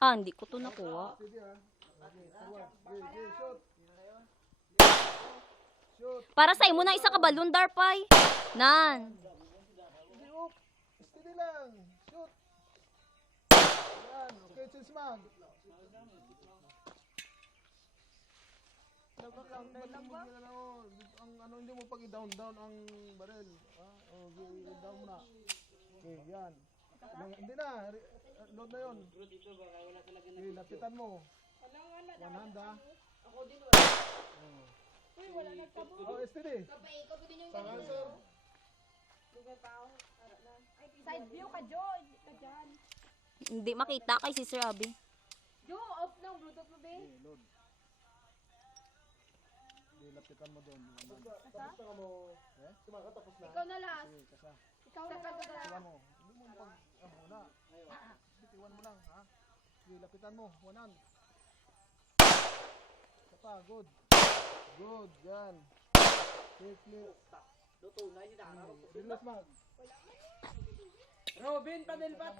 Ah, hindi ko to nakuha. Ah. Okay. Okay, okay. Para sa imo na isa ka balloon, Darpay. Nan. Steady lang. Shoot. Yan. Okay, change mag. Ang, ano, ano hindi mo pag i-down down ang barrel. Ah, oh, i-down mo na. Okay, yan. Lang- Hindi na, re- uh, load na 'yon. Okay, lapitan mo. One hand ah. Ako din wala. Uy, wala nagtabo. Oh, steady. Saka, sir. Side view ka, Jo. Hindi ka dyan. Hindi makita kay si Sir Abby. Jo, off lang. Bluetooth mo, be. Okay, load. Okay, lapitan mo doon. Tapos na mo. Eh? Sumakatapos na. Ikaw na last. Okay, kasa. Ikaw na last. Tiwan mo. Hindi mo pag... Ah, muna. Bitiwan mo lang, ha? Okay, lapitan mo. Wanan. Isa pa, good. Good, yan. Okay, clear. Luto na. Release mag. Robin, panel pa.